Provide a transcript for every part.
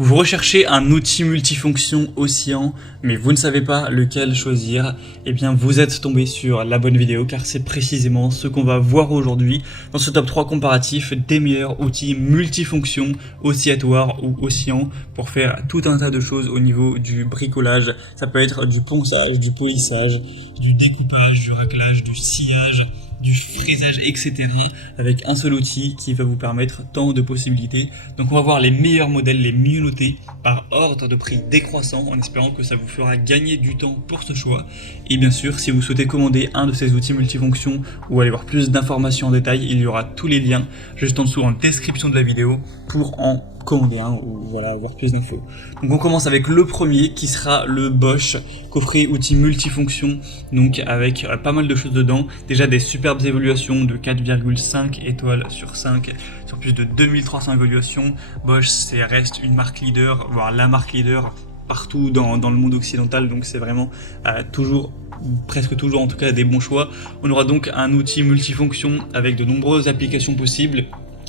Vous recherchez un outil multifonction Océan, mais vous ne savez pas lequel choisir, eh bien vous êtes tombé sur la bonne vidéo car c'est précisément ce qu'on va voir aujourd'hui dans ce top 3 comparatif des meilleurs outils multifonctions oscillatoires ou Océan pour faire tout un tas de choses au niveau du bricolage. Ça peut être du ponçage, du polissage, du découpage, du raclage, du sciage, du fraisage, etc. avec un seul outil qui va vous permettre tant de possibilités. Donc on va voir les meilleurs modèles, les mieux notés par ordre de prix décroissant en espérant que ça vous fera gagner du temps pour ce choix. Et bien sûr, si vous souhaitez commander un de ces outils multifonctions ou aller voir plus d'informations en détail, il y aura tous les liens juste en dessous en description de la vidéo pour en commander un ou voilà, avoir plus d'infos. Donc on commence avec le premier qui sera le Bosch coffret outil multifonction, donc avec pas mal de choses dedans. Déjà des superbes évaluations de 4,5 étoiles sur 5 sur plus de 2300 évaluations. Bosch reste une marque leader, voire la marque leader partout dans le monde occidental, donc c'est vraiment presque toujours en tout cas des bons choix. On aura donc un outil multifonction avec de nombreuses applications possibles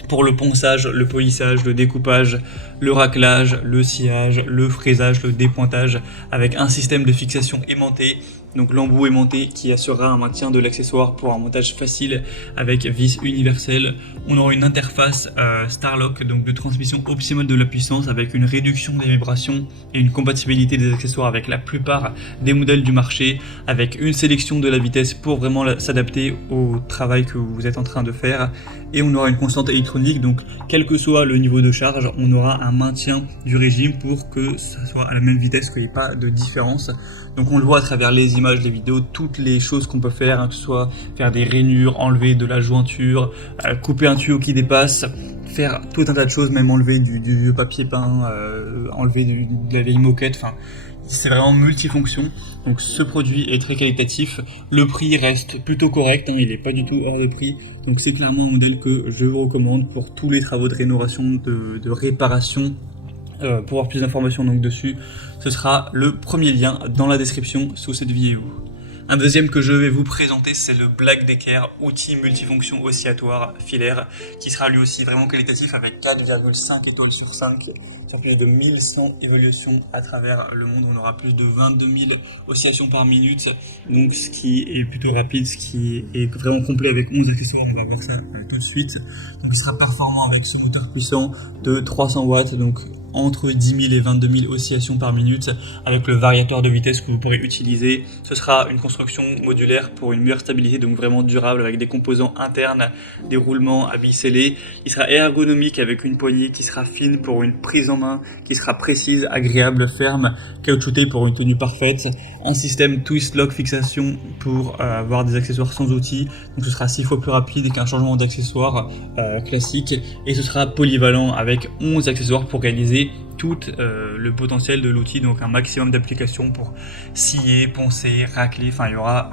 pour le ponçage, le polissage, le découpage, le raclage, le sciage, le fraisage, le dépointage, avec un système de fixation aimanté, donc l'embout aimanté qui assurera un maintien de l'accessoire pour un montage facile avec vis universelle. On aura une interface Starlock, donc de transmission optimale de la puissance avec une réduction des vibrations et une compatibilité des accessoires avec la plupart des modèles du marché, avec une sélection de la vitesse pour vraiment s'adapter au travail que vous êtes en train de faire. Et on aura une constante électronique, donc quel que soit le niveau de charge, on aura un maintien du régime pour que ça soit à la même vitesse, qu'il n'y ait pas de différence. Donc on le voit à travers les images, les vidéos, toutes les choses qu'on peut faire, que ce soit faire des rainures, enlever de la jointure, couper un tuyau qui dépasse, faire tout un tas de choses, même enlever du papier peint, enlever de la vieille moquette, enfin c'est vraiment multifonction. Donc ce produit est très qualitatif, le prix reste plutôt correct, il n'est pas du tout hors de prix, donc c'est clairement un modèle que je vous recommande pour tous les travaux de rénovation, de réparation. Pour avoir plus d'informations donc dessus, ce sera le premier lien dans la description sous cette vidéo. Un deuxième que je vais vous présenter, c'est le Black Decker, outil multifonction oscillatoire filaire, qui sera lui aussi vraiment qualitatif avec 4,5 étoiles sur 5, sur plus de 1100 évaluations à travers le monde. On aura plus de 22 000 oscillations par minute, donc ce qui est plutôt rapide, ce qui est vraiment complet avec 11 accessoires, on va voir ça tout de suite. Donc il sera performant avec ce moteur puissant de 300 watts, donc entre 10 000 et 22 000 oscillations par minute avec le variateur de vitesse que vous pourrez utiliser. Ce sera une construction modulaire pour une meilleure stabilité, donc vraiment durable avec des composants internes, des roulements à billes scellées. Il sera ergonomique avec une poignée qui sera fine pour une prise en main qui sera précise, agréable, ferme, caoutchoutée pour une tenue parfaite. Un système twist lock fixation pour avoir des accessoires sans outils, donc ce sera 6 fois plus rapide qu'un changement d'accessoires classique, et ce sera polyvalent avec 11 accessoires pour réaliser tout le potentiel de l'outil, donc un maximum d'applications pour scier, poncer, racler, enfin il y aura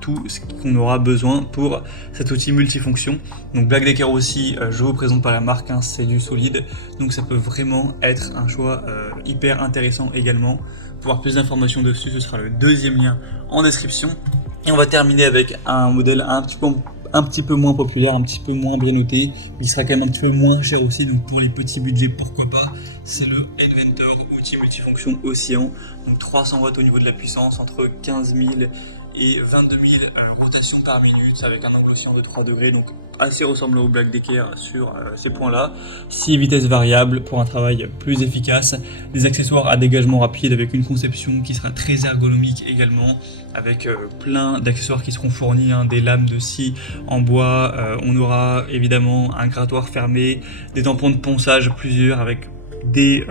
tout ce qu'on aura besoin pour cet outil multifonction. Donc Black Decker aussi, je vous présente pas la marque, c'est du solide, donc ça peut vraiment être un choix hyper intéressant également. Pour avoir plus d'informations dessus, ce sera le deuxième lien en description. Et on va terminer avec un modèle un petit peu moins populaire, un petit peu moins bien noté, mais il sera quand même un petit peu moins cher aussi, donc pour les petits budgets, pourquoi pas. C'est le Inventor, outil multifonction Océan, donc 300 watts au niveau de la puissance, entre 15 000 et 22 000 rotations par minute, avec un angle oscillant de 3 degrés, donc assez ressemblant au Black Decker sur ces points-là. 6 vitesses variables pour un travail plus efficace, des accessoires à dégagement rapide avec une conception qui sera très ergonomique également, avec plein d'accessoires qui seront fournis, des lames de scie en bois, on aura évidemment un grattoir fermé, des tampons de ponçage plusieurs avec des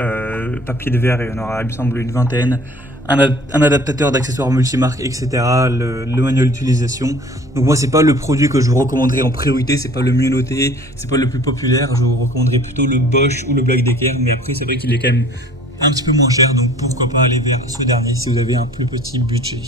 papiers de verre, il y en aura il me semble une vingtaine, un adaptateur d'accessoires multimarques, etc., le manuel d'utilisation. Donc moi c'est pas le produit que je vous recommanderais en priorité, c'est pas le mieux noté, c'est pas le plus populaire, je vous recommanderais plutôt le Bosch ou le Black Decker, mais après c'est vrai qu'il est quand même un petit peu moins cher, donc pourquoi pas aller vers ce dernier si vous avez un plus petit budget.